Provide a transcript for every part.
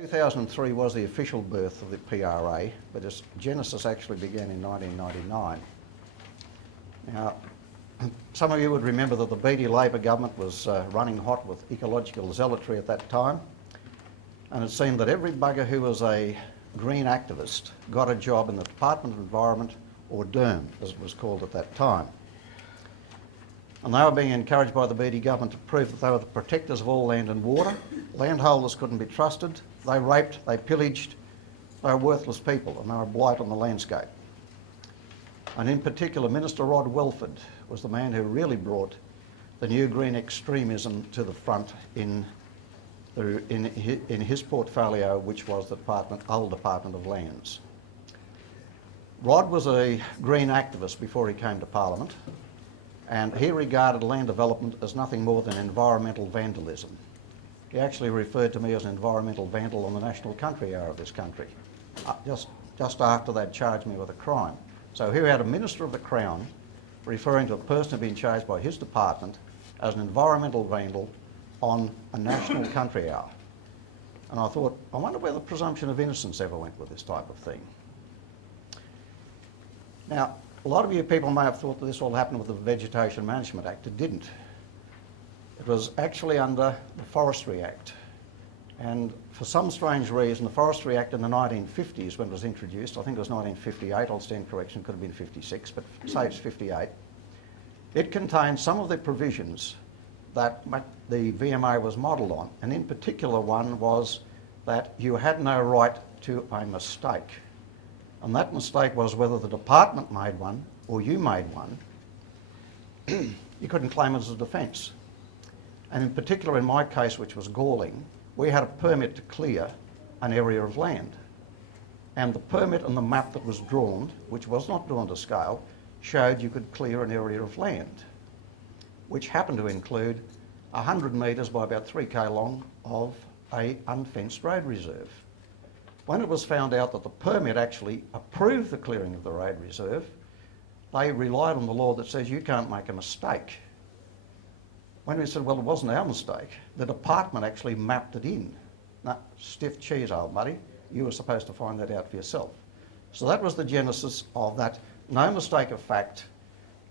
2003 was the official birth of the PRA, but its genesis actually began in 1999. Now, some of you would remember that the Beattie Labor government was running hot with ecological zealotry at that time, and it seemed that every bugger who was a green activist got a job in the Department of Environment, or DERM as it was called at that time. And they were being encouraged by the Beattie government to prove that they were the protectors of all land and water. Landholders couldn't be trusted, they raped, they pillaged, they were worthless people and they were a blight on the landscape. And in particular, Minister Rod Welford was the man who really brought the new green extremism to the front in his portfolio, which was the old Department of Lands. Rod was a green activist before he came to Parliament, and he regarded land development as nothing more than environmental vandalism. He actually referred to me as an environmental vandal on the National Country Hour of this country, just after they'd charged me with a crime. So here we had a Minister of the Crown referring to a person who'd been charged by his department as an environmental vandal on a National Country Hour. And I thought, I wonder where the presumption of innocence ever went with this type of thing. Now, a lot of you people may have thought that this all happened with the Vegetation Management Act. It didn't. It was actually under the Forestry Act. And for some strange reason, the Forestry Act in the 1950s, when it was introduced, I think it was 1958, I'll stand correction, could have been 56, but say it's 58, it contained some of the provisions that the VMA was modelled on. And in particular, one was that you had no right to a mistake. And that mistake was whether the department made one or you made one, you couldn't claim it as a defence. And in particular, in my case, which was galling, we had a permit to clear an area of land. And the permit and the map that was drawn, which was not drawn to scale, showed you could clear an area of land, which happened to include 100 metres by about 3k long of a unfenced road reserve. When it was found out that the permit actually approved the clearing of the road reserve, they relied on the law that says you can't make a mistake. When we said, well, it wasn't our mistake, the department actually mapped it in. Now, stiff cheese, old buddy, you were supposed to find that out for yourself. So that was the genesis of that no mistake of fact,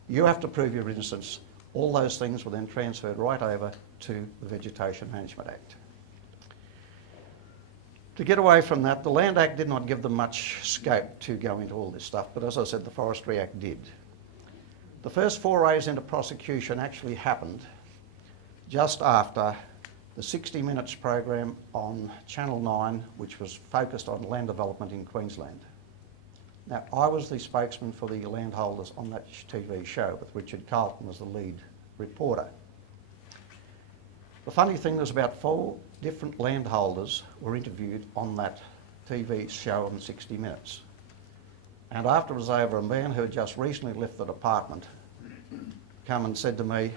you have to prove your innocence. All those things were then transferred right over to the Vegetation Management Act. To get away from that, the Land Act did not give them much scope to go into all this stuff, but as I said, the Forestry Act did. The first forays into prosecution actually happened just after the 60 Minutes program on Channel 9, which was focused on land development in Queensland. Now, I was the spokesman for the landholders on that TV show, with Richard Carlton as the lead reporter. The funny thing was about 4 different landholders were interviewed on that TV show on 60 Minutes. And after it was over, a man who had just recently left the department came and said to me,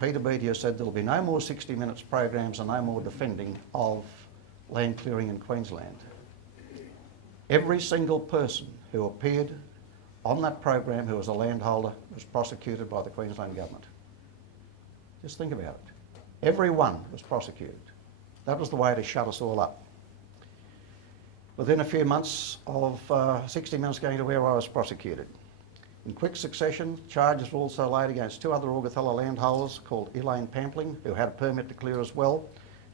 Peter Beattie has said there'll be no more 60 Minutes programs and no more defending of land clearing in Queensland. Every single person who appeared on that program who was a landholder was prosecuted by the Queensland government. Just think about it. Everyone was prosecuted. That was the way to shut us all up. Within a few months of 60 Minutes going to where I was prosecuted. In quick succession, charges were also laid against 2 other Augathella landholders called Elaine Pampling, who had a permit to clear as well,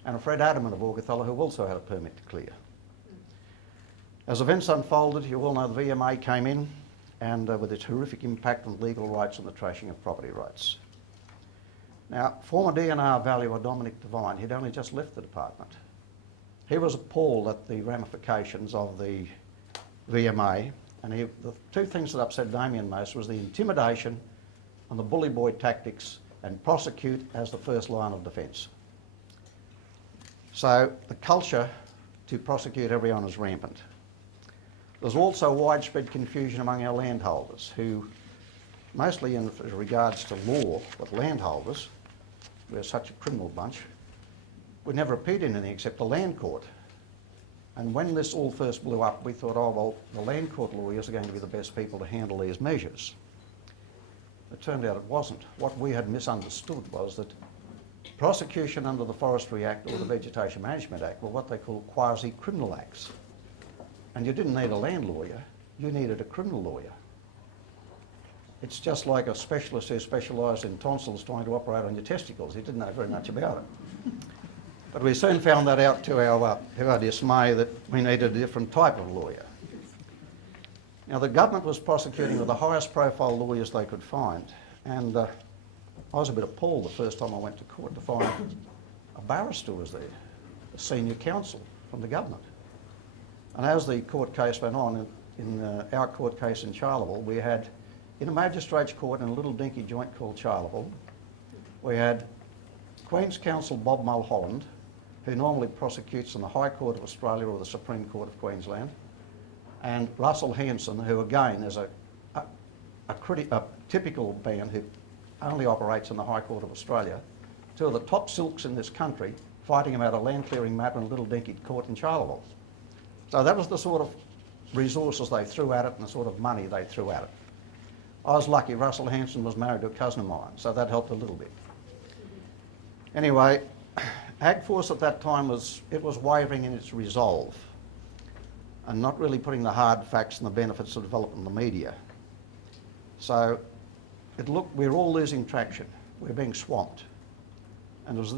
and a Fred Adderman of Augathella, who also had a permit to clear. As events unfolded, you all know the VMA came in, and with its horrific impact on legal rights and the trashing of property rights. Now, former DNR valuer Dominic Devine, he'd only just left the department. He was appalled at the ramifications of the VMA, and the 2 things that upset Damien most was the intimidation and the bully boy tactics, and prosecute as the first line of defence. So the culture to prosecute everyone is rampant. There's also widespread confusion among our landholders who, mostly in regards to law with landholders, we're such a criminal bunch, we never appeared in anything except the land court. And when this all first blew up, we thought, oh, well, the land court lawyers are going to be the best people to handle these measures. It turned out it wasn't. What we had misunderstood was that prosecution under the Forestry Act or the Vegetation Management Act were what they call quasi-criminal acts. And you didn't need a land lawyer, you needed a criminal lawyer. It's just like a specialist who specialised in tonsils trying to operate on your testicles. He didn't know very much about it. But we soon found that out to our dismay that we needed a different type of lawyer. Now the government was prosecuting with the highest profile lawyers they could find, and I was a bit appalled the first time I went to court to find a barrister was there, a senior counsel from the government. And as the court case went on, in our court case in Charleville, we had, in a magistrates court in a little dinky joint called Charleville, we had Queen's Counsel Bob Mulholland, who normally prosecutes in the High Court of Australia or the Supreme Court of Queensland, and Russell Hanson, who again is a typical man who only operates in the High Court of Australia, two of the top silks in this country, fighting about a land clearing matter in a little dinky court in Charleville. So that was the sort of resources they threw at it and the sort of money they threw at it. I was lucky Russell Hanson was married to a cousin of mine, so that helped a little bit. Anyway, AgForce at that time was wavering in its resolve and not really putting the hard facts and the benefits of development in the media. So we're all losing traction. We're being swamped. And it was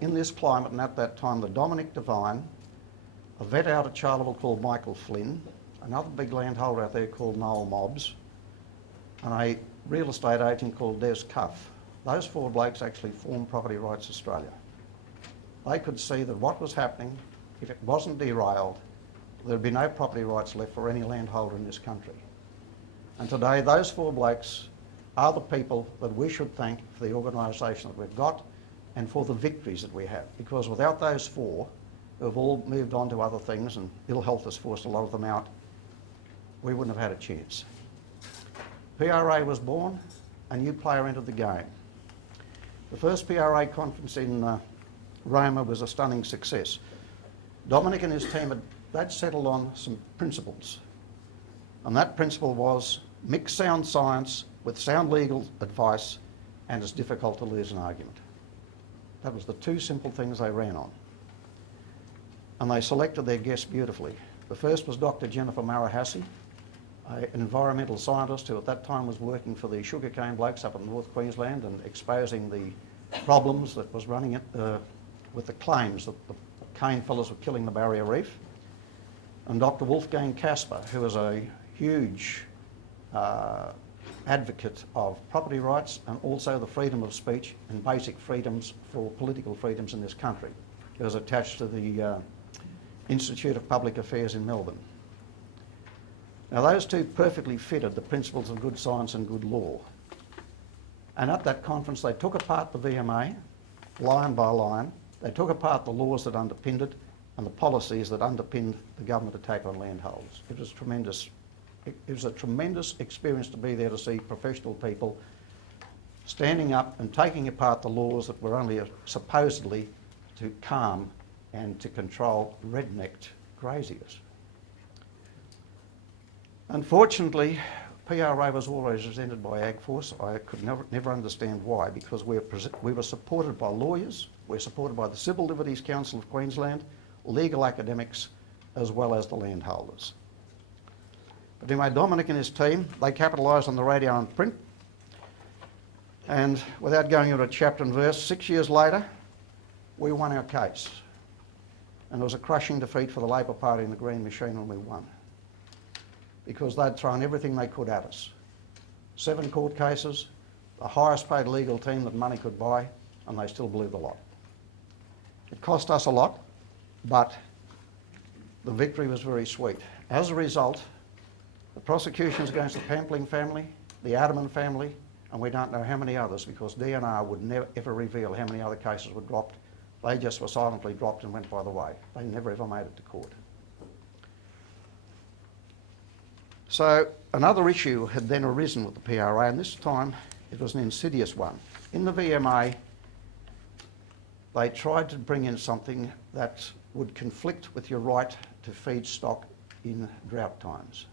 in this climate and at that time that Dominic Devine, a vet out at Charleville called Michael Flynn, another big landholder out there called Noel Mobbs, and a real estate agent called Des Cuff. Those four blokes actually formed Property Rights Australia. They could see that what was happening, if it wasn't derailed, there'd be no property rights left for any landholder in this country. And today, those four blokes are the people that we should thank for the organisation that we've got and for the victories that we have. Because without those four, who've all moved on to other things and ill health has forced a lot of them out, we wouldn't have had a chance. PRA was born, a new player entered the game. The first PRA conference in Roma was a stunning success. Dominic and his team they'd settled on some principles. And that principle was mix sound science with sound legal advice, and it's difficult to lose an argument. That was the two simple things they ran on. And they selected their guests beautifully. The first was Dr. Jennifer Marahasi, an environmental scientist who at that time was working for the sugarcane blokes up in North Queensland and exposing the problems that was running it with the claims that the cane fellas were killing the barrier reef. And Dr. Wolfgang Kasper, who is a huge advocate of property rights and also the freedom of speech and basic freedoms for political freedoms in this country. He was attached to the Institute of Public Affairs in Melbourne. Now those two perfectly fitted the principles of good science and good law. And at that conference they took apart the VMA, line by line. They took apart the laws that underpinned it and the policies that underpinned the government attack on landholders. It was tremendous. It was a tremendous experience to be there to see professional people standing up and taking apart the laws that were only supposedly to calm and to control rednecked graziers. Unfortunately, PRA was always resented by AgForce. I could never understand why, because we were supported by lawyers, we're supported by the Civil Liberties Council of Queensland, legal academics, as well as the landholders. But anyway, Dominic and his team, they capitalised on the radio and print, and without going into a chapter and verse, 6 years later, we won our case. And it was a crushing defeat for the Labor Party and the Green Machine when we won, because they'd thrown everything they could at us. 7 court cases, the highest paid legal team that money could buy, and they still blew the lot. It cost us a lot, but the victory was very sweet. As a result, the prosecutions against the Pampling family, the Adderman family, and we don't know how many others, because DNR would never ever reveal how many other cases were dropped. They just were silently dropped and went by the way. They never ever made it to court. So another issue had then arisen with the PRA, and this time it was an insidious one. In the VMA, they tried to bring in something that would conflict with your right to feed stock in drought times.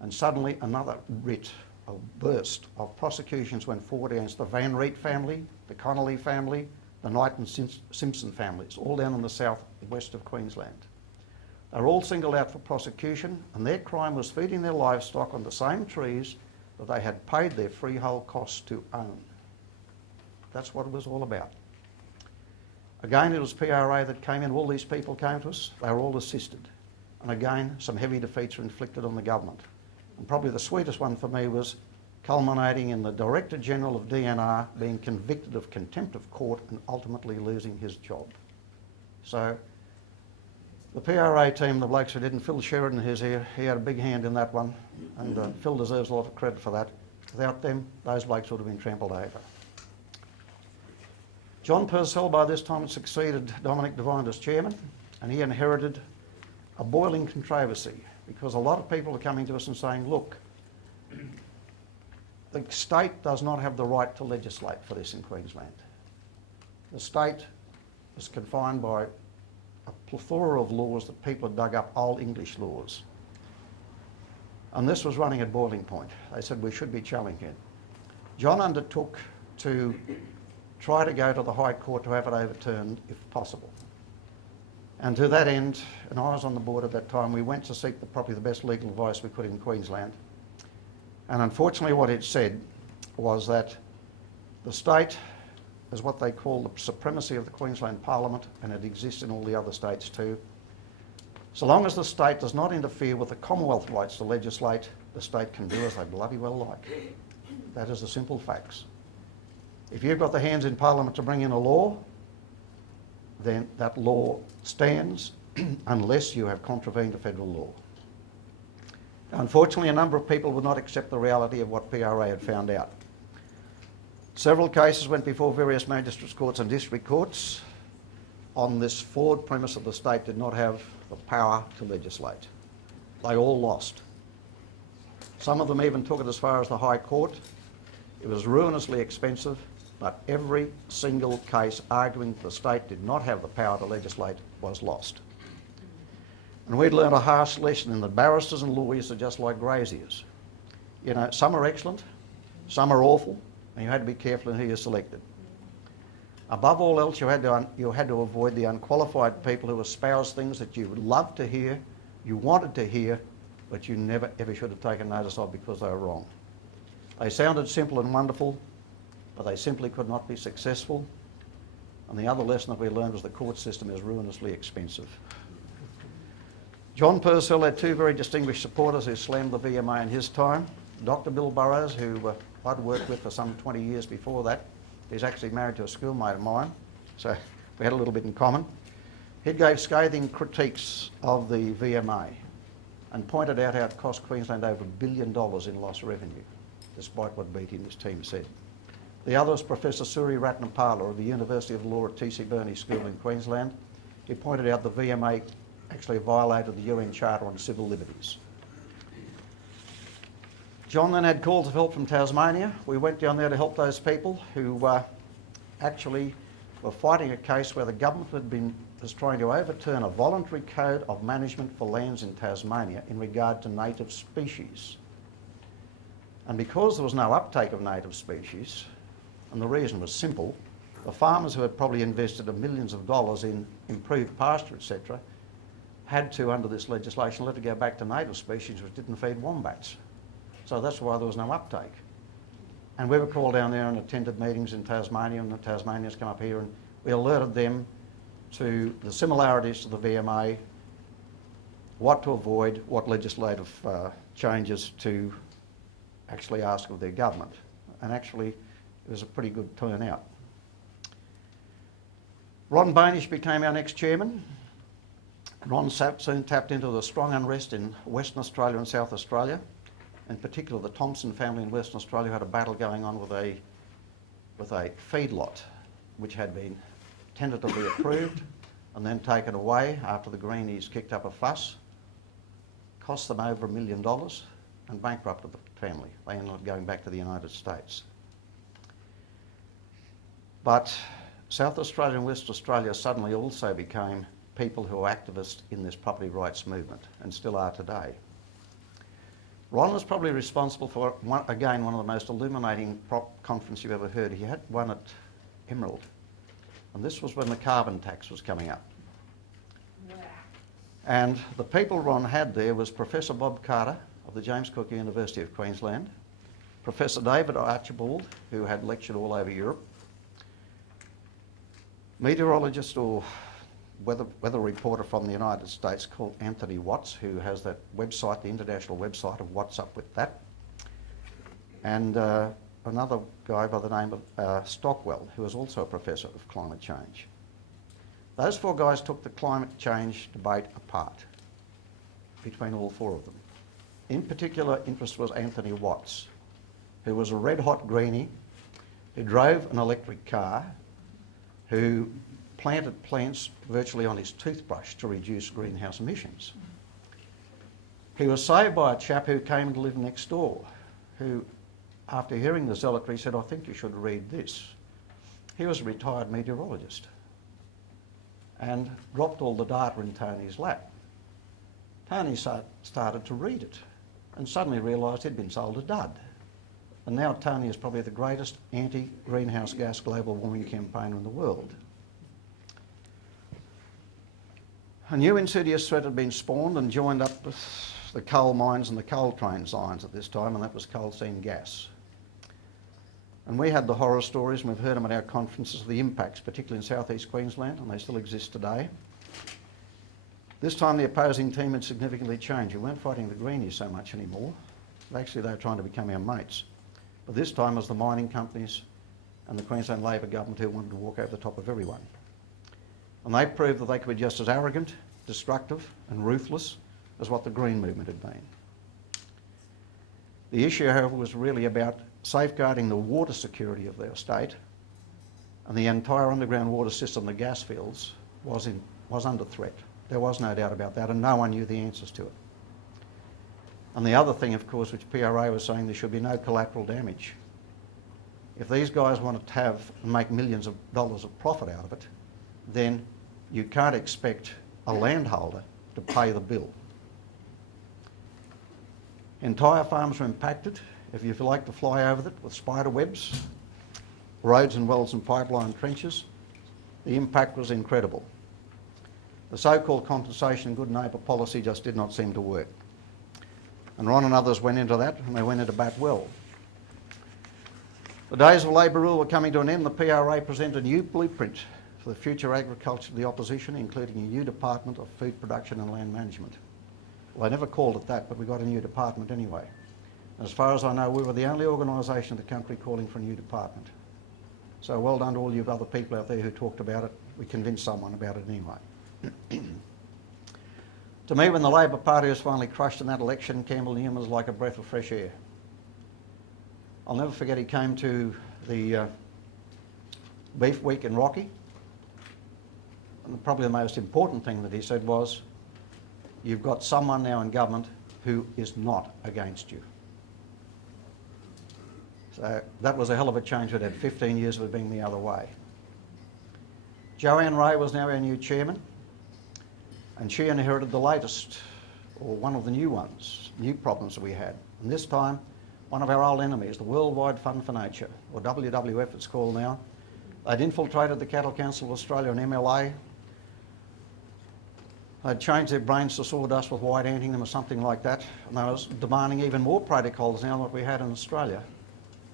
And suddenly another writ, a burst of prosecutions went forward against the Van Riet family, the Connolly family, the Knight and Simpson families, all down in the south west of Queensland. They were all singled out for prosecution, and their crime was feeding their livestock on the same trees that they had paid their freehold costs to own. That's what it was all about. Again, it was PRA that came in. All these people came to us. They were all assisted. And again, some heavy defeats were inflicted on the government. And probably the sweetest one for me was culminating in the Director General of DNR being convicted of contempt of court and ultimately losing his job. So the PRA team, the blokes who didn't, Phil Sheridan, who's here, he had a big hand in that one, and Phil deserves a lot of credit for that. Without them, those blokes would have been trampled over. John Purcell by this time had succeeded Dominic Devine as chairman, and he inherited a boiling controversy because a lot of people are coming to us and saying, look, the state does not have the right to legislate for this in Queensland. The state is confined by a plethora of laws that people had dug up, old English laws. And this was running at boiling point. They said we should be challenging it. John undertook to try to go to the High Court to have it overturned if possible. And to that end, and I was on the board at that time, we went to seek probably the best legal advice we could in Queensland. And unfortunately what it said was that the state is what they call the supremacy of the Queensland Parliament, and it exists in all the other states too. So long as the state does not interfere with the Commonwealth rights to legislate, the state can do as they bloody well like. That is the simple facts. If you've got the hands in Parliament to bring in a law, then that law stands unless you have contravened a federal law. Unfortunately, a number of people would not accept the reality of what PRA had found out. Several cases went before various magistrates' courts and district courts on this flawed premise that the state did not have the power to legislate. They all lost. Some of them even took it as far as the High Court. It was ruinously expensive, but every single case arguing the state did not have the power to legislate was lost. And we'd learned a harsh lesson in that barristers and lawyers are just like graziers. You know, some are excellent, some are awful, and you had to be careful in who you selected. Above all else, you had to avoid the unqualified people who espouse things that you would love to hear, you wanted to hear, but you never ever should have taken notice of because they were wrong. They sounded simple and wonderful, but they simply could not be successful. And the other lesson that we learned was the court system is ruinously expensive. John Purcell had two very distinguished supporters who slammed the VMA in his time. Dr. Bill Burrows, who I'd worked with for some 20 years before that. He's actually married to a schoolmate of mine, so we had a little bit in common. He gave scathing critiques of the VMA and pointed out how it cost Queensland over $1 billion in lost revenue, despite what Beattie and his team said. The other was Professor Suri Ratnapala of the University of Law at T.C. Burney School in Queensland. He pointed out the VMA actually violated the UN Charter on Civil Liberties. John then had calls of help from Tasmania. We went down there to help those people who actually were fighting a case where the government was trying to overturn a voluntary code of management for lands in Tasmania in regard to native species. And because there was no uptake of native species, and the reason was simple, the farmers who had probably invested millions of dollars in improved pasture, etc., had to, under this legislation, let it go back to native species which didn't feed wombats. So that's why there was no uptake. And we were called down there and attended meetings in Tasmania, and the Tasmanians come up here, and we alerted them to the similarities to the VMA, what to avoid, what legislative changes to actually ask of their government. And actually, it was a pretty good turnout. Ron Bainish became our next chairman. Ron soon tapped into the strong unrest in Western Australia and South Australia. In particular, the Thompson family in Western Australia had a battle going on with a feedlot which had been tentatively approved and then taken away after the Greenies kicked up a fuss. Cost them over $1 million and bankrupted the family. They ended up going back to the United States. But South Australia and West Australia suddenly also became people who are activists in this property rights movement and still are today. Ron was probably responsible for, again, one of the most illuminating prop conferences you've ever heard. He had one at Emerald. And this was when the carbon tax was coming up. And the people Ron had there was Professor Bob Carter of the James Cook University of Queensland, Professor David Archibald, who had lectured all over Europe, meteorologist or weather reporter from the United States called Anthony Watts, who has that website, the international website of What's Up With That, and another guy by the name of Stockwell, who was also a professor of climate change. Those four guys took the climate change debate apart between all four of them. In particular interest was Anthony Watts, who was a red-hot greenie, who drove an electric car, who planted plants virtually on his toothbrush to reduce greenhouse emissions. He was saved by a chap who came to live next door, who, after hearing the zealotry, said, "I think you should read this." He was a retired meteorologist and dropped all the data in Tony's lap. Tony started to read it and suddenly realised he'd been sold a dud. And now Tony is probably the greatest anti-greenhouse gas global warming campaigner in the world. A new insidious threat had been spawned and joined up with the coal mines and the coal train signs at this time, and that was coal seam gas. And we had the horror stories, and we've heard them at our conferences, of the impacts, particularly in southeast Queensland, and they still exist today. This time the opposing team had significantly changed. We weren't fighting the greenies so much anymore. Actually, they were trying to become our mates. But this time it was the mining companies and the Queensland Labor government who wanted to walk over the top of everyone. And they proved that they could be just as arrogant, destructive and ruthless as what the Green movement had been. The issue, however, was really about safeguarding the water security of their state, and the entire underground water system, the gas fields, was under threat. There was no doubt about that, and no one knew the answers to it. And the other thing, of course, which PRA was saying, there should be no collateral damage. If these guys wanted to have and make millions of dollars of profit out of it, then you can't expect a landholder to pay the bill. Entire farms were impacted. If you like to fly over it with spider webs, roads and wells and pipeline trenches, the impact was incredible. The so-called compensation good neighbour policy just did not seem to work. And Ron and others went into that, and they went into bat well. The days of Labor rule were coming to an end. The PRA presented a new blueprint for the future agriculture of the opposition, including a new Department of Food Production and Land Management. Well, they never called it that, but we got a new department anyway. As far as I know, we were the only organisation in the country calling for a new department. So well done to all you other people out there who talked about it. We convinced someone about it anyway. To me, when the Labor Party was finally crushed in that election, Campbell Newman was like a breath of fresh air. I'll never forget, he came to the Beef Week in Rocky, and probably the most important thing that he said was, "You've got someone now in government who is not against you." So that was a hell of a change. We'd had 15 years of it being the other way. Joanne Ray was now our new chairman, and she inherited the latest, or one of the new ones, new problems that we had. And this time, one of our old enemies, the Worldwide Fund for Nature, or WWF it's called now, they'd infiltrated the Cattle Council of Australia and MLA. They'd changed their brains to sawdust with white anting them or something like that, and they was demanding even more protocols now than what we had in Australia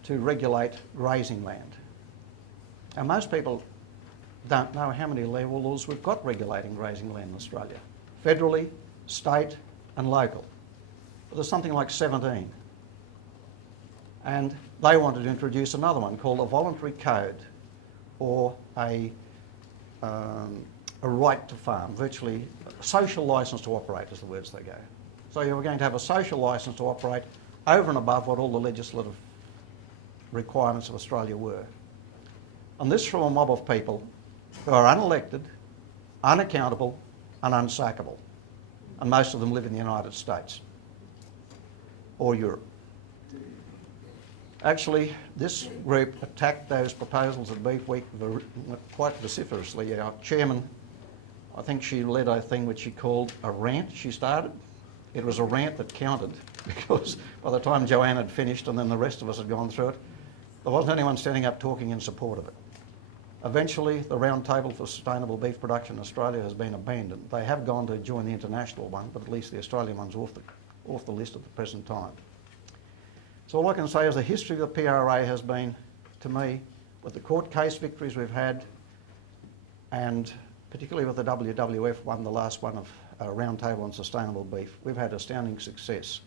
to regulate grazing land. And most people don't know how many laws we've got regulating grazing land in Australia. Federally, state and local. But there's something like 17. And they wanted to introduce another one called a voluntary code, or a right to farm, virtually a social licence to operate is the words they go. So you were going to have a social licence to operate over and above what all the legislative requirements of Australia were. And this from a mob of people who are unelected, unaccountable and unsackable. And most of them live in the United States or Europe. Actually, this group attacked those proposals at Beef Week quite vociferously. Our chairman, I think she led a thing which she called a rant she started. It was a rant that counted, because by the time Joanne had finished and then the rest of us had gone through it, there wasn't anyone standing up talking in support of it. Eventually, the Round Table for Sustainable Beef Production in Australia has been abandoned. They have gone to join the international one, but at least the Australian one's off the list at the present time. So all I can say is the history of the PRA has been, to me, with the court case victories we've had, and particularly with the WWF one, the last one of Round Table on Sustainable Beef, we've had astounding success.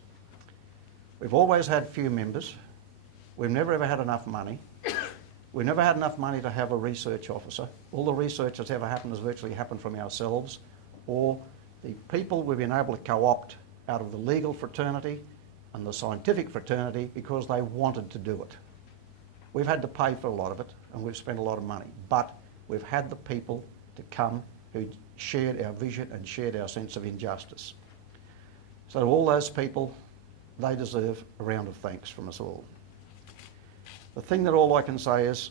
We've always had few members. We've never ever had enough money. We've never had enough money to have a research officer. All the research that's ever happened has virtually happened from ourselves or the people we've been able to co-opt out of the legal fraternity and the scientific fraternity because they wanted to do it. We've had to pay for a lot of it and we've spent a lot of money, but we've had the people to come who shared our vision and shared our sense of injustice. So to all those people, they deserve a round of thanks from us all. The thing that all I can say is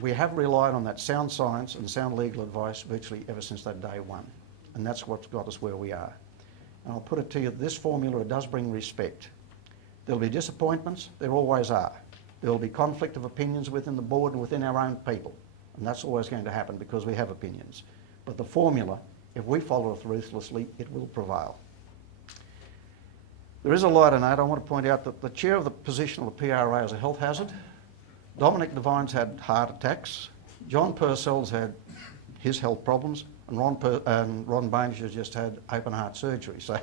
we have relied on that sound science and sound legal advice virtually ever since that day one, and that's what's got us where we are. And I'll put it to you, this formula does bring respect. There'll be disappointments, there always are. There'll be conflict of opinions within the board and within our own people, and that's always going to happen because we have opinions. But the formula, if we follow it ruthlessly, it will prevail. There is a lighter note. I want to point out that the chair of the position of the PRA is a health hazard. Dominic Devine's had heart attacks. John Purcell's had his health problems, and Ron Baines has just had open heart surgery. So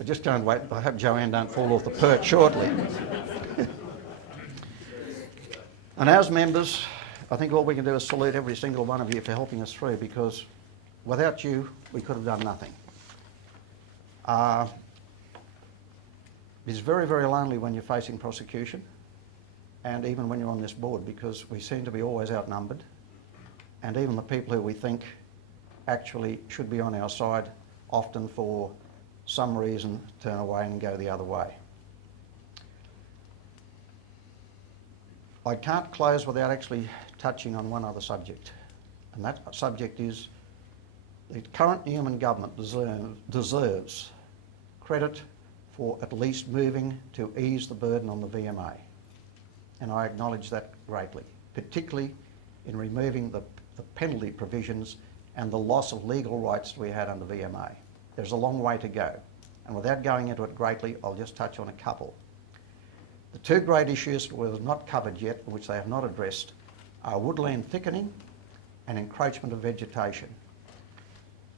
I just can't wait. I hope Joanne don't fall off the perch shortly. And as members, I think all we can do is salute every single one of you for helping us through, because without you, we could have done nothing. It's very, very lonely when you're facing prosecution, and even when you're on this board, because we seem to be always outnumbered, and even the people who we think actually should be on our side often for some reason turn away and go the other way. I can't close without actually touching on one other subject, and that subject is the current Newman government deserves credit for at least moving to ease the burden on the VMA. And I acknowledge that greatly, particularly in removing the penalty provisions and the loss of legal rights we had under VMA. There's a long way to go. And without going into it greatly, I'll just touch on a couple. The two great issues that were not covered yet, which they have not addressed, are woodland thickening and encroachment of vegetation.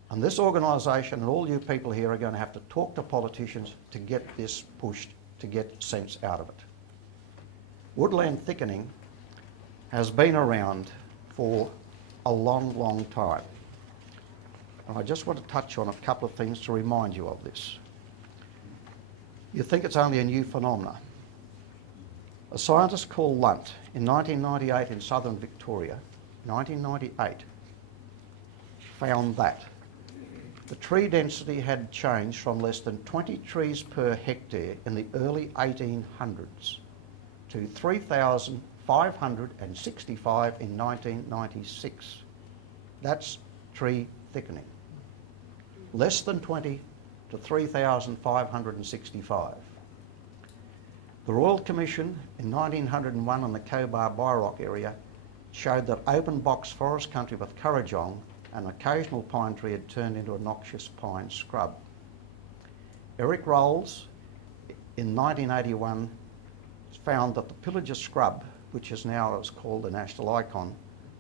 And this organisation and all you people here are going to have to talk to politicians to get this pushed, to get sense out of it. Woodland thickening has been around for a long, long time. And I just want to touch on a couple of things to remind you of this. You think it's only a new phenomenon. A scientist called Lunt in 1998 in southern Victoria, 1998, found that the tree density had changed from less than 20 trees per hectare in the early 1800s to 3,565 in 1996. That's tree thickening. Less than 20 to 3,565. The Royal Commission in 1901 in the Cobar-Byrock area showed that open box forest country with Kurrajong, an occasional pine tree, had turned into a noxious pine scrub. Eric Rolls in 1981 found that the pillager scrub, which is now called the national icon,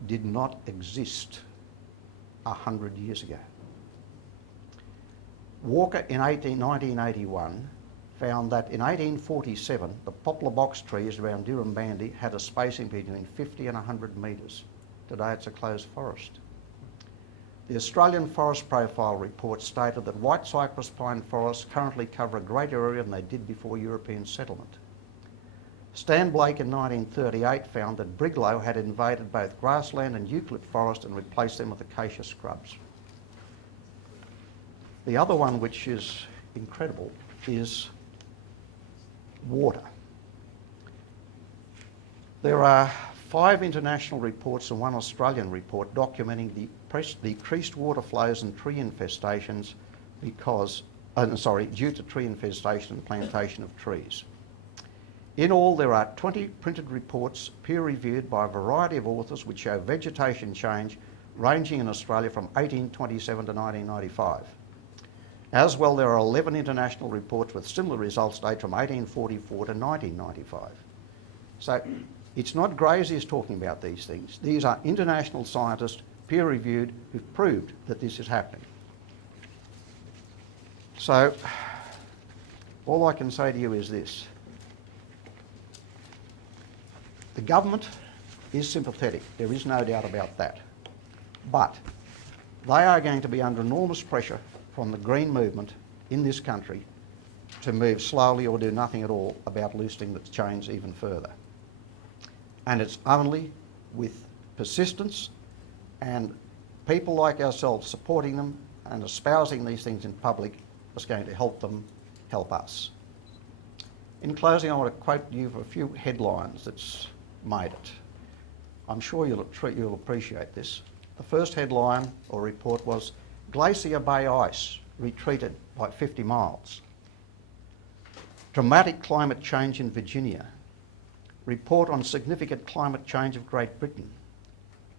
did not exist 100 years ago. Walker in 1981 found that in 1847 the poplar box trees around Dirrumbandi had a spacing between 50 and 100 metres. Today it's a closed forest. The Australian Forest Profile report stated that white cypress pine forests currently cover a greater area than they did before European settlement. Stan Blake in 1938 found that brigalow had invaded both grassland and eucalypt forest and replaced them with acacia scrubs. The other one, which is incredible, is water. There are 5 international reports and 1 Australian report documenting the decreased water flows and tree infestations due to tree infestation and plantation of trees. In all, there are 20 printed reports peer-reviewed by a variety of authors which show vegetation change ranging in Australia from 1827 to 1995. As well, there are 11 international reports with similar results date from 1844 to 1995. So it's not graziers talking about these things. These are international scientists, peer-reviewed, who've proved that this is happening. So all I can say to you is this. The government is sympathetic, there is no doubt about that. But they are going to be under enormous pressure from the Green movement in this country to move slowly or do nothing at all about loosening the chains even further. And it's only with persistence and people like ourselves supporting them and espousing these things in public that's going to help them help us. In closing, I want to quote you a few headlines that's made it. I'm sure you'll appreciate this. The first headline or report was Glacier Bay ice retreated by 50 miles. Dramatic climate change in Virginia. Report on significant climate change of Great Britain.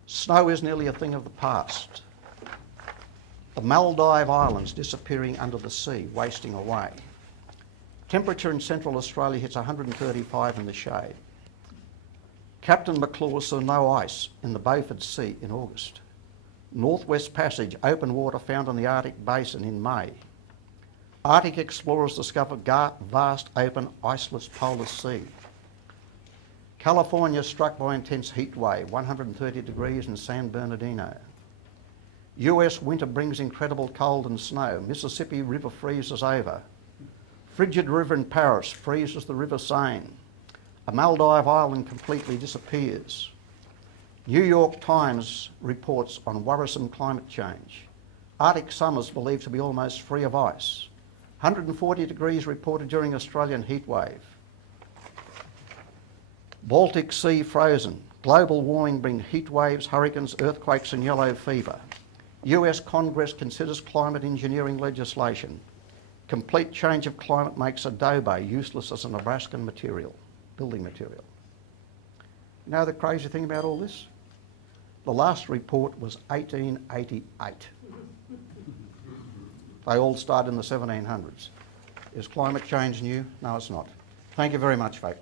Snow is nearly a thing of the past. The Maldive Islands disappearing under the sea, wasting away. Temperature in Central Australia hits 135 in the shade. Captain McClure saw no ice in the Beaufort Sea in August. Northwest Passage, open water found in the Arctic Basin in May. Arctic explorers discover vast open iceless polar sea. California struck by intense heat wave, 130 degrees in San Bernardino. US winter brings incredible cold and snow. Mississippi River freezes over. Frigid river in Paris freezes the River Seine. A Maldive island completely disappears. New York Times reports on worrisome climate change. Arctic summers believed to be almost free of ice. 140 degrees reported during Australian heat wave. Baltic Sea frozen. Global warming brings heat waves, hurricanes, earthquakes and yellow fever. US Congress considers climate engineering legislation. Complete change of climate makes adobe useless as a Nebraskan material, building material. You know the crazy thing about all this? The last report was 1888. They all started in the 1700s. Is climate change new? No, it's not. Thank you very much, folks.